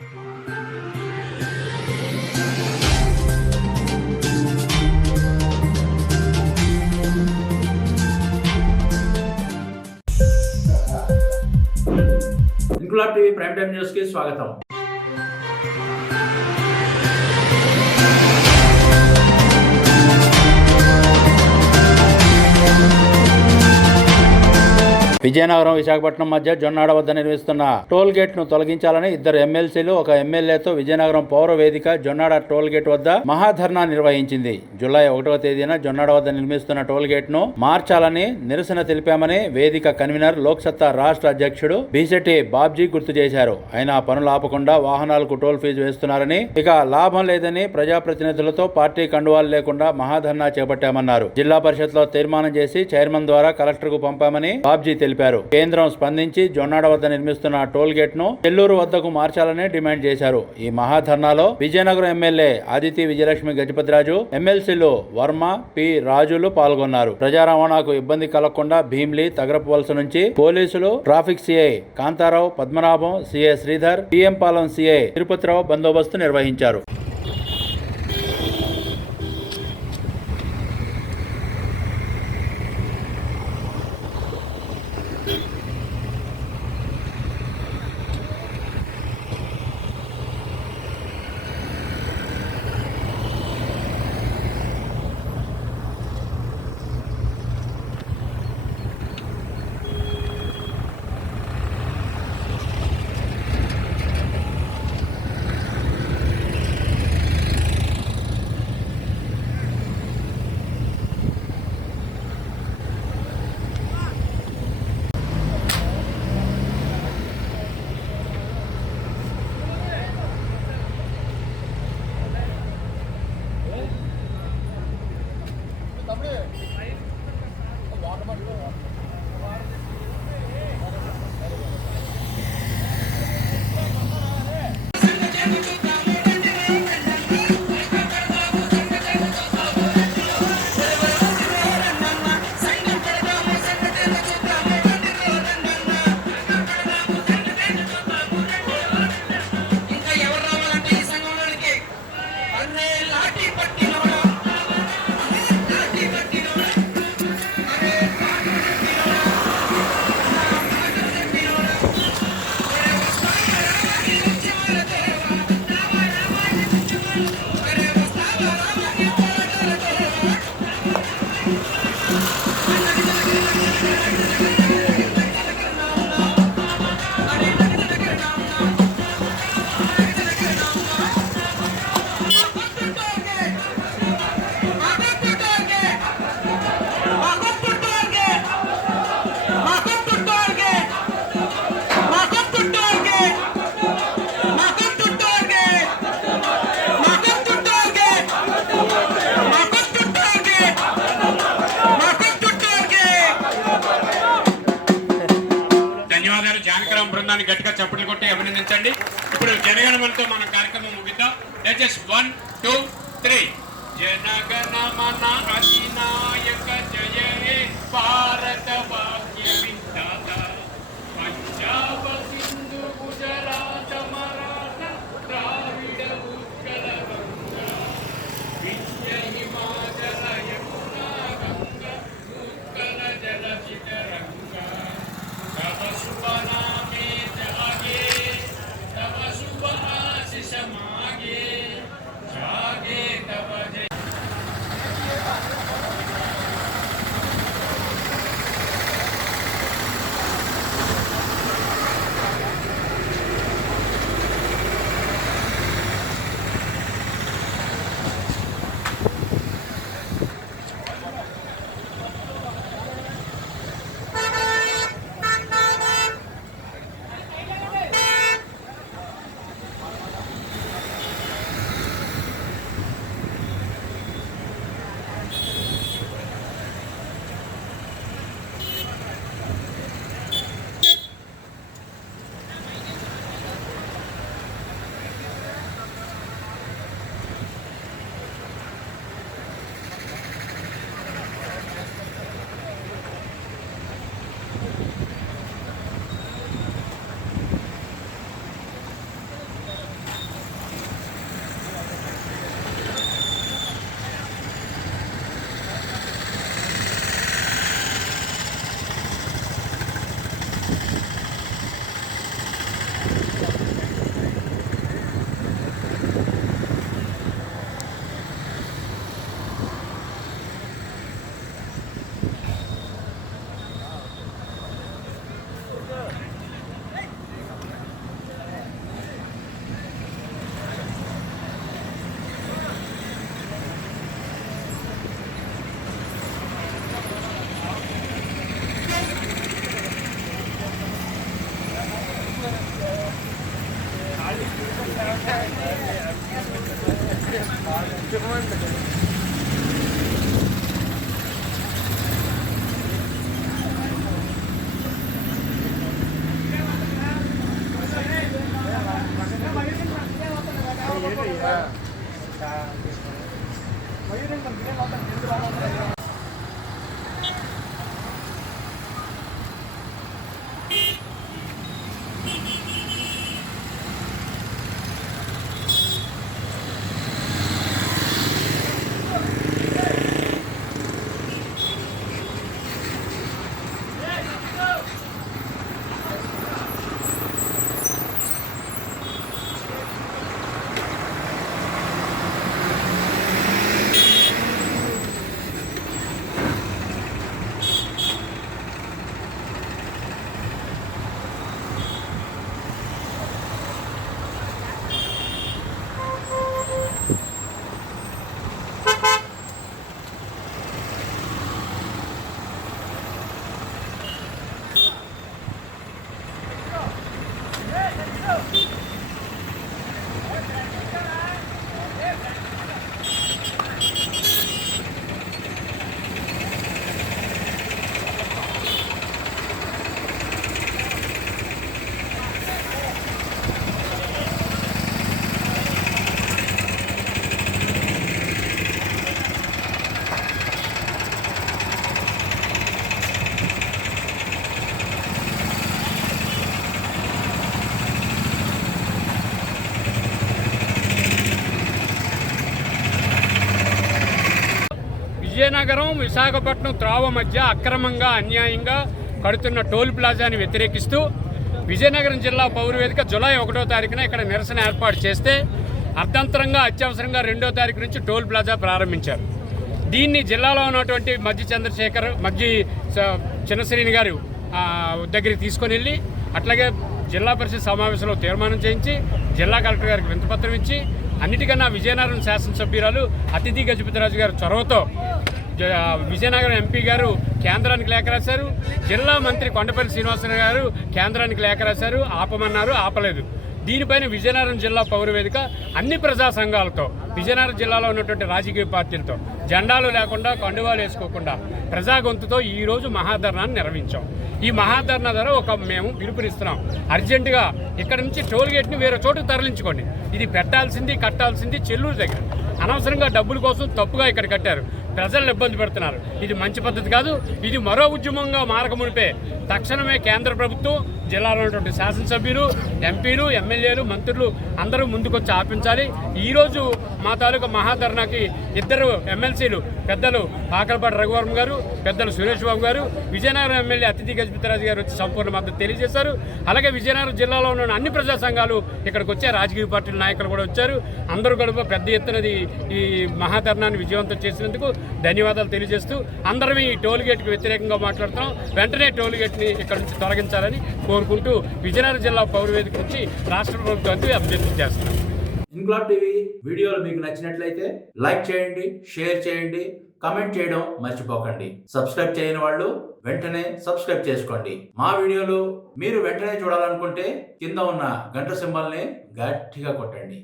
Inquilab TV prime time news కి స్వాగతం. విజయనగరం విశాఖపట్నం మధ్య జొన్నాడ వద్ద నిర్మిస్తున్న టోల్ గేట్ ను తొలగించాలని ఇద్దరు ఎమ్మెల్సీలు ఒక ఎమ్మెల్యేతో విజయనగరం పౌర వేదిక జొన్నాడ టోల్ గేట్ వద్ద మహాధర్నా నిర్వహించింది. జూలై 1వ తేదీన జొన్నాడ వద్ద నిర్మిస్తున్న టోల్ గేట్ ను మార్చాలని నిరసన తెలిపామని వేదిక కన్వీనర్ లోక్సత్తా రాష్ట్ర అధ్యక్షుడు బీసెట్టి బాబ్జీ గుర్తు చేశారు. అయినా పనులు ఆపకుండా వాహనాలకు టోల్ ఫీజు వేస్తున్నారని, ఇక లాభం లేదని ప్రజాప్రతినిధులతో పార్టీ కండువాలు లేకుండా మహాధర్నా చేపట్టామన్నారు. జిల్లా పరిషత్ లో తీర్మానం చేసి చైర్మన్ ద్వారా కలెక్టర్ కు పంపామని బాబ్జీ తెలిపారు. కేంద్రం స్పందించి జొన్నాడ వద్ద నిర్మిస్తున్న టోల్ గేట్ ను చెల్లూరు వద్దకు మార్చాలని డిమాండ్ చేశారు. ఈ మహాధర్నాలో విజయనగరం ఎమ్మెల్యే ఆదితి విజయలక్ష్మి గజపతిరాజు, ఎమ్మెల్సీలు వర్మ, పి రాజులు పాల్గొన్నారు. ప్రజా రవాణాకు ఇబ్బంది కలగకుండా భీమ్లీ, తగరపు వలస నుంచి పోలీసులు, traffic CI Kantharao, Padmanabham, CI Sridhar, PM Palem CI Tirupatirao బందోబస్తు నిర్వహించారు. బృందాన్ని గట్టిగా చప్పట్లు కొట్టి అభినందించండి. ఇప్పుడు జనగణమనతో మన కార్యక్రమం ముగిద్దాం. దయచేసి 1 2 3 జనగణమన అధినాయక జయ హే భారత భాగ్య విధాత పంజాబ సింధు గుజరాత మరాఠ ద్రావిడ ఉత్కల గంగా వింధ్య హిమాచల యమునా గంగా ఉత్కల జల చితరంగా తవ శుభ నామే జాగే తవ శుభ ఆశిష మాగే జాగే తవ జయ. విజయనగరం విశాఖపట్నం త్రోవ మధ్య అక్రమంగా అన్యాయంగా కడుతున్న టోల్ ప్లాజాని వ్యతిరేకిస్తూ విజయనగరం జిల్లా పౌరవేదిక జూలై 1వ తారీఖున ఇక్కడ నిరసన ఏర్పాటు చేస్తే అర్ధంతరంగా అత్యవసరంగా 2వ తారీఖు నుంచి టోల్ ప్లాజా ప్రారంభించారు. దీన్ని జిల్లాలో ఉన్నటువంటి మజ్జి చంద్రశేఖర్, మజ్జి చిన్నశ్రీని గారు దగ్గరికి తీసుకొని వెళ్ళి అట్లాగే జిల్లా పరిషత్ సమావేశంలో తీర్మానం చేయించి జిల్లా కలెక్టర్ గారికి వినతిపత్రం ఇచ్చి అన్నిటికన్నా విజయనగరం శాసనసభ్యురాలు అతిథి గజపతిరాజు గారు చొరవతో విజయనగరం ఎంపీ గారు కేంద్రానికి లేఖ రాశారు. జిల్లా మంత్రి కొండపల్లి శ్రీనివాసరావు గారు కేంద్రానికి లేఖ రాశారు. ఆపమన్నారు, ఆపలేదు. దీనిపైన విజయనగరం జిల్లా పౌరవేదిక అన్ని ప్రజా సంఘాలతో, విజయనగరం జిల్లాలో ఉన్నటువంటి రాజకీయ పార్టీలతో జెండాలు లేకుండా కండువాలు వేసుకోకుండా ప్రజా గొంతుతో ఈరోజు మహాధర్నాన్ని నిర్వహించాం. ఈ మహాధర్నా ద్వారా మేము పిలుపునిస్తున్నాం, అర్జెంటుగా ఇక్కడ నుంచి టోల్గేట్ని వేరే చోటుకు తరలించుకోండి. ఇది పెట్టాల్సింది కట్టాల్సింది చెల్లూరు దగ్గర. అనవసరంగా డబ్బుల కోసం తప్పుగా ఇక్కడ కట్టారు, ప్రజలను ఇబ్బంది పెడుతున్నారు. ఇది మంచి పద్ధతి కాదు. ఇది మరో ఉద్యమంగా మారకమునిపే తక్షణమే కేంద్ర ప్రభుత్వం, జిల్లాలో ఉన్నటువంటి శాసనసభ్యులు, ఎంపీలు, ఎమ్మెల్యేలు, మంత్రులు అందరూ ముందుకొచ్చి ఆపించాలి. ఈరోజు మా తాలూకా మహాధర్నాకి 2 ఎమ్మెల్సీలు, పెద్దలు పాకలపాటి రఘువర్మ గారు, పెద్దలు సురేష్ బాబు గారు, విజయనగరం ఎమ్మెల్యే అతిథి గజపతిరాజు గారు వచ్చి సంపూర్ణ మద్దతు తెలియజేశారు. అలాగే విజయనగరం జిల్లాలో ఉన్న అన్ని ప్రజా సంఘాలు ఇక్కడికి వచ్చే రాజకీయ పార్టీల నాయకులు కూడా వచ్చారు. అందరూ కూడా పెద్ద ఎత్తున ఈ మహాధర్నాన్ని విజయవంతం చేసినందుకు ధన్యవాదాలు తెలియజేస్తూ అందరం ఈ టోల్గేట్కి వ్యతిరేకంగా మాట్లాడుతున్నాం. వెంటనే టోల్గేట్ని ఇక్కడ నుంచి తొలగించాలని కోరుకుంటూ విజయనగరం జిల్లా పౌరవేదిక నుంచి రాష్ట్ర ప్రభుత్వానికి అభ్యర్థన చేస్తున్నాం. ఇంక్లాబ్ టీవీ వీడియోలు మీకు నచ్చినట్లయితే లైక్ చేయండి, షేర్ చేయండి, కమెంట్ చేయడం మర్చిపోకండి. సబ్స్క్రైబ్ చేయని వాళ్ళు వెంటనే సబ్స్క్రైబ్ చేసుకోండి. మా వీడియోలు మీరు వెంటనే చూడాలనుకుంటే కింద ఉన్న గంట సింబల్ని గట్టిగా కొట్టండి.